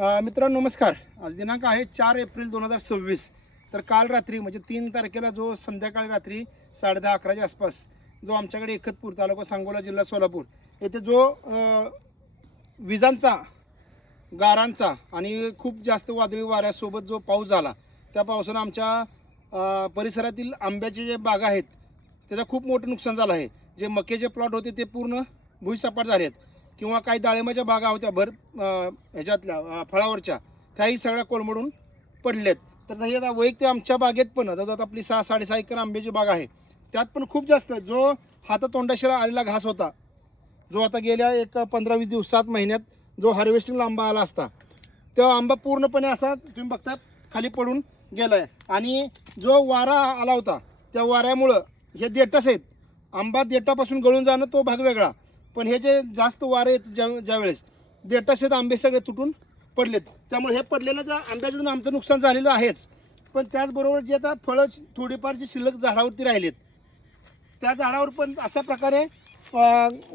मित्रांनो नमस्कार. आज दिनांक आहे 4 एप्रिल 2026. तर काल रात्री म्हणजे 3 तारखेला जो संध्याकाळी रात्री 10:30-11च्या आसपास जो आमच्याकडे एकतपूर तालुका सांगोला जिल्हा सोलापूर येथे जो विजांचा गारांचा आणि खूप जास्त वादळी वाऱ्यासोबत जो पाऊस झाला, त्या पावसानं आमच्या परिसरातील आंब्याचे जे बागा आहेत त्याचं खूप मोठं नुकसान झालं आहे. जे मक्याचे प्लॉट होते ते पूर्ण भुईसपाट झाले आहेत किंवा काही डाळिंबाच्या बागा होत्या ह्याच्यातल्या फळावरच्या त्याही सगळ्या कोलमडून पडलेत. तर हे आता वैयक्तिक आमच्या बागेत पण जवळजवळ आपली 6-6.5 एकर आंब्याची बाग आहे. त्यात पण खूप जास्त जो हातातोंडाशीला आलेला घास होता, जो आता गेल्या एक 15-20 दिवसात महिन्यात जो हार्वेस्टिंगला आंबा आला असता, तो आंबा पूर्णपणे असा तुम्ही बघता खाली पडून गेला आहे. आणि जो वारा आला होता त्या वाऱ्यामुळं हे देठच आहेत, आंबा देठापासून गळून जाणं तो भाग वेगळा, पण हे जे जास्त वारे आहेत ज्यावेळेस देठच आहेत आंबे सगळे तुटून पडलेत. त्यामुळे हे पडलेलं ज्या आंब्याचं आमचं नुकसान झालेलं आहेच, पण त्याचबरोबर जे आता फळं थोडीफार जी शिल्लक झाडावरती राहिलेत त्या झाडावर पण अशा प्रकारे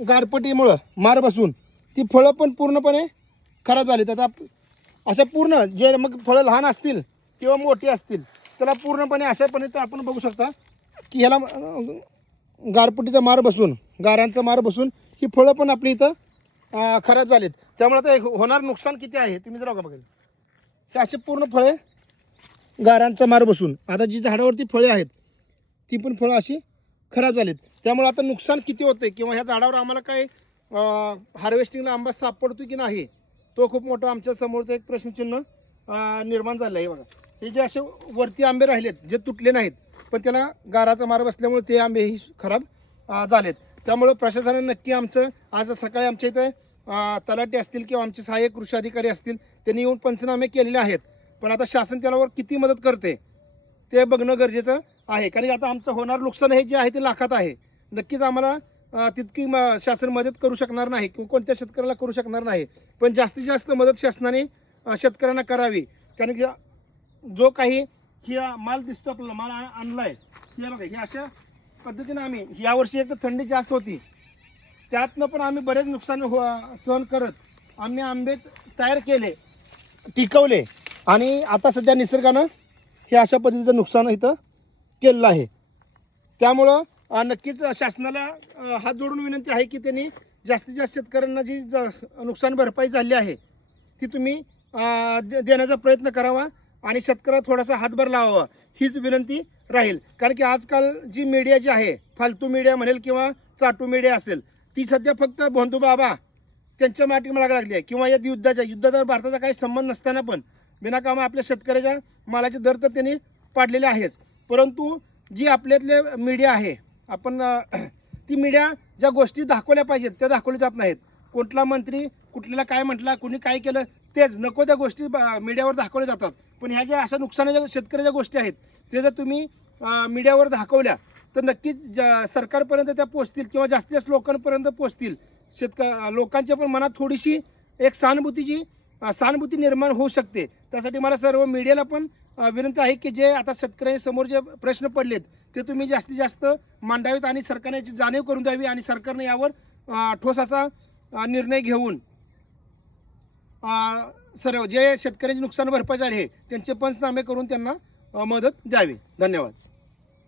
गारपटीमुळं मार बसून ती फळं पण पूर्णपणे खराब झालीत. आता असं पूर्ण जे मग फळं लहान असतील किंवा मोठी असतील त्याला पूर्णपणे अशापणे तर आपण बघू शकता की ह्याला गारपटीचा मार बसून गारांचा मार बसून ही फळं पण आपली इथं खराब झालीत. त्यामुळे आता होणार नुकसान किती आहे तुम्ही जर बघाल, हे असे पूर्ण फळे गारांचा मार बसून आता जी झाडावरती फळे आहेत ती पण फळं अशी खराब झालीत. त्यामुळे आता नुकसान किती होते किंवा ह्या झाडावर आम्हाला काय हार्वेस्टिंगला आंबा सापडतो की नाही, तो खूप मोठा आमच्या समोरचं एक प्रश्नचिन्ह निर्माण झालं आहे. बघा, हे जे असे वरती आंबे राहिलेत जे तुटले नाहीत, पण त्याला गाराचा मार बसल्यामुळे ते आंबेही खराब झालेत. त्यामुळं प्रशासनाने नक्की आमचं आज सकाळी आमच्या इथं तलाठी असतील किंवा आमचे सहाय्यक कृषी अधिकारी असतील त्यांनी येऊन पंचनामे केलेले आहेत. पण आता शासन त्यावर किती मदत करते ते बघणं गरजेचं आहे. कारण आता आमचं होणार नुकसान हे जे आहे ते लाखात आहे. नक्कीच आम्हाला तितकी शासन मदत करू शकणार नाही किंवा कोणत्या शेतकऱ्याला करू शकणार नाही, पण जास्तीत जास्त मदत शासनाने शेतकऱ्यांना करावी. कारण की जो काही ही माल दिसतो आपल्याला माल आणला आहे, हे बघा, हे अशा पद्धतीनं आम्ही यावर्षी एक तर थंडी जास्त होती, त्यातनं पण आम्ही बरेच नुकसान सहन करत आम्ही आंबे तयार केले, टिकवले आणि आता सध्या निसर्गानं हे अशा पद्धतीचं नुकसान इथं केलेलं आहे. त्यामुळं नक्कीच शासनाला हात जोडून विनंती आहे की त्यांनी जास्तीत जास्त शेतकऱ्यांना जी नुकसान भरपाई झाली आहे ती तुम्ही देण्याचा प्रयत्न करावा आणि शेतकऱ्याला थोडासा हातभार लावावा हीच विनंती राहील. कारण की आजकाल जी मीडिया जी आहे, फालतू मीडिया म्हणेल किंवा चाटू मीडिया असेल, ती सध्या फक्त भोंदू बाबा त्यांच्या मागे लागली आहे किंवा या युद्धाचा भारताचा काही संबंध नसताना पण बिनाकामा आपल्या शेतकऱ्याच्या मालाचे दर तर त्यांनी पाडलेले आहेच. परंतु जी आपल्यातले मीडिया आहे, आपण ती मीडिया ज्या गोष्टी दाखवल्या पाहिजेत त्या दाखवल्या जात नाहीत. कुठला मंत्री कुठल्याला काय म्हटला, कुणी काय केलं, तेच नको त्या गोष्टी मीडियावर दाखवल्या जातात. पण ह्या ज्या अशा नुकसानाच्या शेतकऱ्याच्या गोष्टी आहेत ते जर तुम्ही मीडियावर दाखवल्या तर नक्कीच सरकारपर्यंत त्या पोचतील किंवा जास्तीत जास्त लोकांपर्यंत पोचतील. लोकांच्या पण मनात थोडीशी एक सहानुभूती निर्माण होऊ शकते. त्यासाठी मला सर्व मीडियाला पण विनंती आहे की जे आता शेतकऱ्यांसमोर जे प्रश्न पडलेत ते तुम्ही जास्तीत जास्त मांडावेत आणि सरकारने याची जाणीव करून द्यावी आणि सरकारने यावर ठोस असा निर्णय घेऊन सर्व जे शेतकऱ्यांचे नुकसान भरपाई झाली आहे त्यांचे पंचनामे करून त्यांना मदत द्यावी. धन्यवाद.